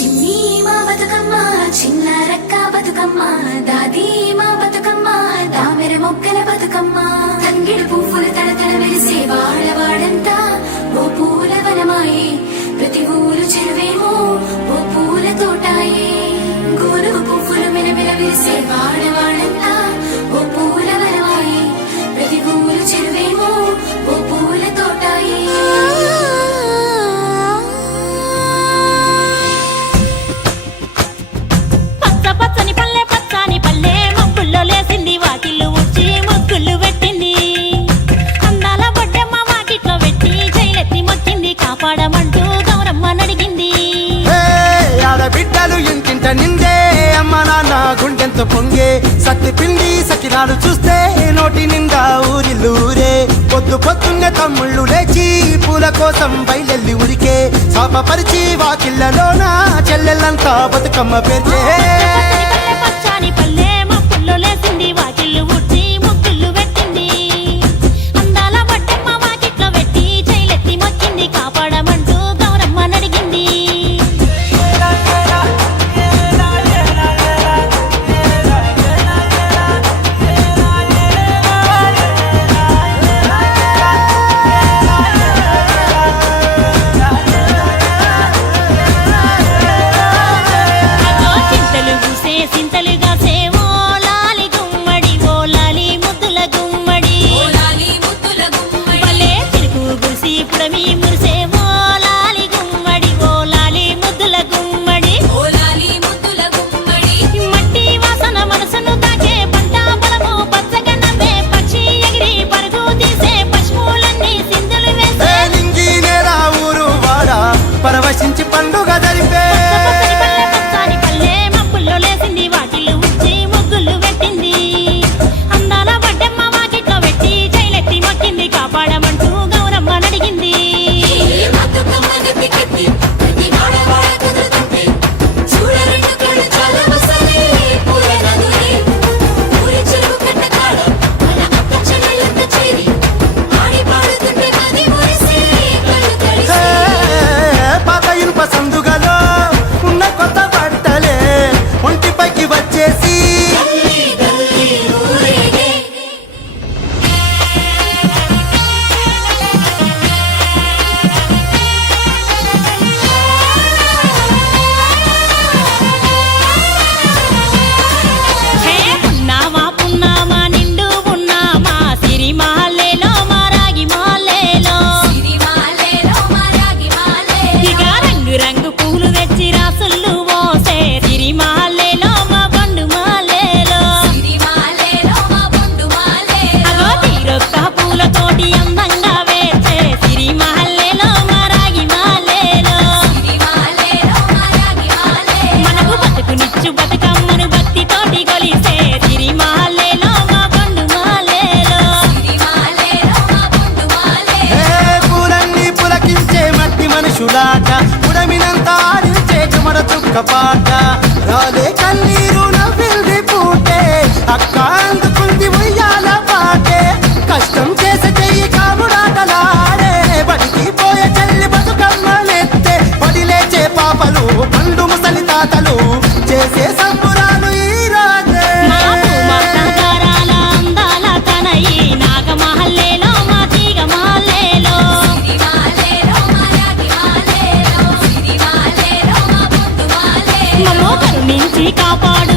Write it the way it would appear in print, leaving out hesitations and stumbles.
చిన్ని మా బతుకమ్మ చిన్న రక్క బతుకమ్మ దాది మా బతుకమ్మ దామెర మొక్కల బతుకమ్మ తంగిడి పువ్వులు తడతడ వెలిసే వాడవాడంతా ఓ పూల వనమాయే ప్రతి ఊరు చెరువేమో ఓ పూల తోటాయే గోనుగు పువ్వులు మెలమెల వెలిసే వాడవాడంతా ఓ పూల వనమాయే ప్రతి ఊరు చెరువేమో ఓ పూల తోటాయే పచ్చని పల్లె పచ్చని పల్లె మబ్బుల్లో లేసింది వాకిళ్ళు ఉచ్చి ముగ్గులు పెట్టింది అందాల బొడ్డమ్మ వాకిట్లో పెట్టి జైలెత్తి మొక్కింది కాపాడమంటూ గౌరమ్మ నడిగింది ఆడబిడ్డలు ఇంటింట నిందే అమ్మ నాన్న గుండెంత పొంగే సత్తి పిండి సకినాలు చూస్తే నోటి నిండా ఊరిల్లూరే పొద్దు పొద్దున్నే తమ్ముళ్ళు లేచి పూల కోసం బయలెల్లి ఉరికే శాపపరిచి వాకిళ్ళలోన చెల్లెళ్ళంతా బతుకమ్మ పేర్చే పచ్చని పల్లె మబ్బుల్లో లేసింది వాకిళ్ళు ఉచ్చి ముగ్గులు పెట్టింది అందాల బొడ్డమ్మ వాకిట్లో పెట్టి జైలెత్తి మొక్కింది కాపాడమంటూ గౌరమ్మ నడిగింది సింతలుగా సేవో లాలి గుమ్మడి ఓ లాలి ముద్దుల గుమ్మడి భలే తిరుగు గుసి పుడమి మురిసేవో లాలి గుమ్మడి ఓ లాలి ముద్దుల గుమ్మడి మట్టి వాసన మనసును తాకే పంట పొలము పచ్చగా నవ్వే పక్షి ఎగిరి పరుగు తీసే పశువులన్నీ సింధులు వేసే నింగినేరా ఊరు వాడ పరవశించి పండుగ జరిపే పచ్చని పల్లె మబ్బుల్లో లేసింది వాకిళ్ళు ఉచ్చి ముగ్గులు పెట్టింది అందాల బొడ్డమ్మ వాకిట్లో పెట్టి జైలెత్తి మొక్కింది కాపాడమంటూ గౌరమ్మ నడిగింది పాత ఇనుప సందుగలో ఉన్న కొత్త బట్టలే ఒంటిపైకి వచ్చేసి హే పున్నామా పున్నామా నిండు పున్నామా సిరిమాలేలో మా రాగి మాలేలో ఇక రంగు రంగు పూలు తెచ్చి రాసుళ్ళు పోసే సిరిమాలేలో మా బండు మాలేలో అగో తీరొక్క పూలతోటి అందంగా వేసే సిరిమాలేలో మా రాగి మాలేలో మనకు బతుకునిచ్చు బతుకమ్మను భక్తితోటి కొలిసే సిరిమాలేలో మా బండు మాలేలో పూలన్నీ పులకించే మట్టి మనుషులాట ఉడమినంతా ఆడించే చెమడ చుక్క పాట రాలే కన్నీరు నవ్వింది పూటే అక్క అందుకుంది ఉయ్యాల పాటే కష్టం చేసే చెయ్యి కాముడాటలాడే బడికి పోయే చెల్లి బతుకమ్మనెత్తే పడి లేచే పాపలు పండు ముసలి తాతలు చేసే సంబురాలు ఈ రాజే మా భూమాతాగారాల అందాల తనయి నాగమహల్లేలో మా తీగ మాలేలో మమ్మో కరుణించి కాపాడు